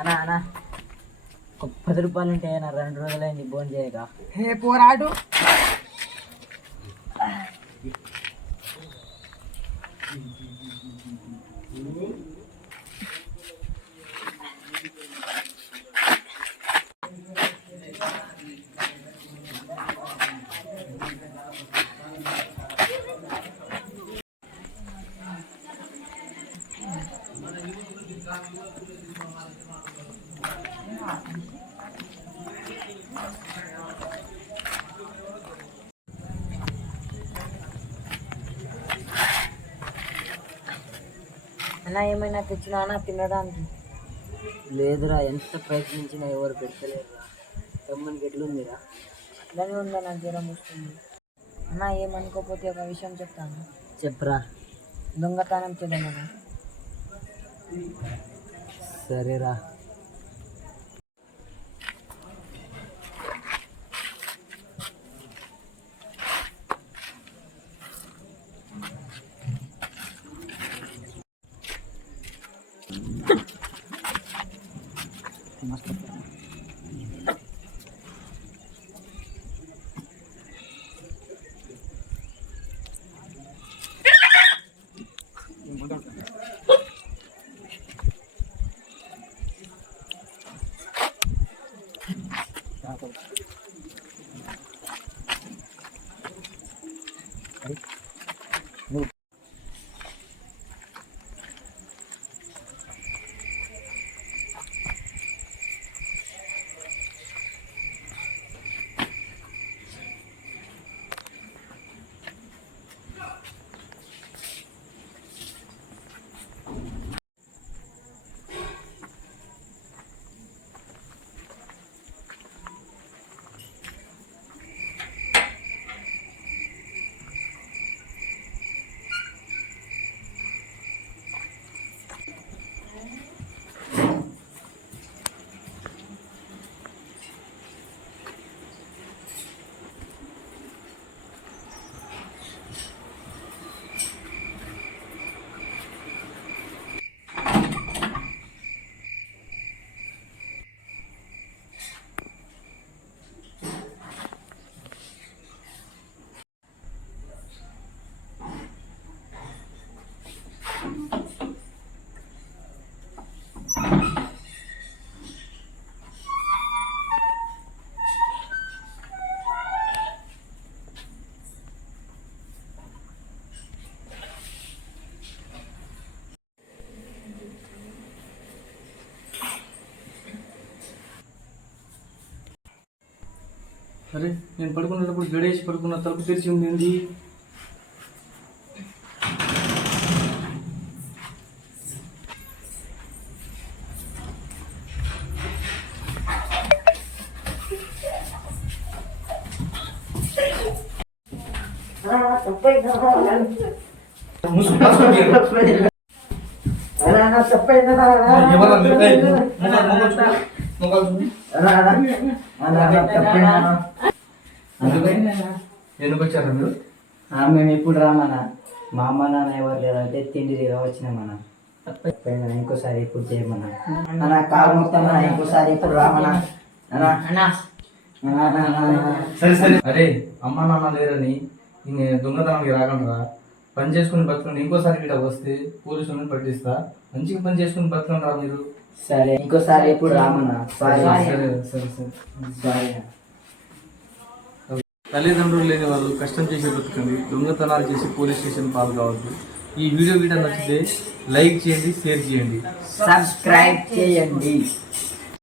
అన్నా అన్నా ఒక 10 రూపాయలు ఉంటే నా 2 రోజులైంది ఫోన్ చేయక. హే పోరాడు. అన్నా ఏమైనా తెచ్చినా తినడానికి? లేదురా, ఎంత ప్రయత్నించినా ఎవరు పెట్టలేదురా. తమ్మునికి ఎట్లుందిరా? అట్లనే ఉందా, నాకు జ్వరం వస్తుంది. అన్నా ఏమనుకోకపోతే ఒక విషయం చెప్తాను. చెప్పరా. దొంగతనం చేద్దామన్నా. సరేరా. అరే, నేను పడుకునేటప్పుడు గడేసి పడుకున్న, తలుపు తెరిచి ఉంది. ఏంది? ఎందుకు వచ్చారా మీరు? మేము ఇప్పుడు రామన్నా. మా అమ్మ నాన్న ఎవరు లేదంటే తిండి వచ్చినామన్నా. తప్పైందన్నా, ఇంకోసారి ఇప్పుడు చేయమన్నా. అన్న కారు మొత్తం ఇంకోసారి ఇప్పుడు రామన్నా. సరే సరే. అరే, అమ్మ నాన్న లేరని దొంగతనానికి రాకుండా పని చేసుకుని బతకండి. ఇంకోసారి ఇక్కడ వస్తే పోలీసులను పట్టిస్తా. మంచిగా పని చేసుకుని బతకండి రా మీరు. సరే, ఇంకోసారి ఇప్పుడు రామన్నా. సరే సరే సరే. తల్లిదండ్రులు లేని వాళ్ళు కష్టం చేసి బతకండి. దొంగతనాలు చేసి పోలీస్ స్టేషన్ పాలు కావద్దు. ఈ వీడియో నచ్చితే లైక్ చేయండి, షేర్ చేయండి, సబ్స్క్రైబ్ చేయండి.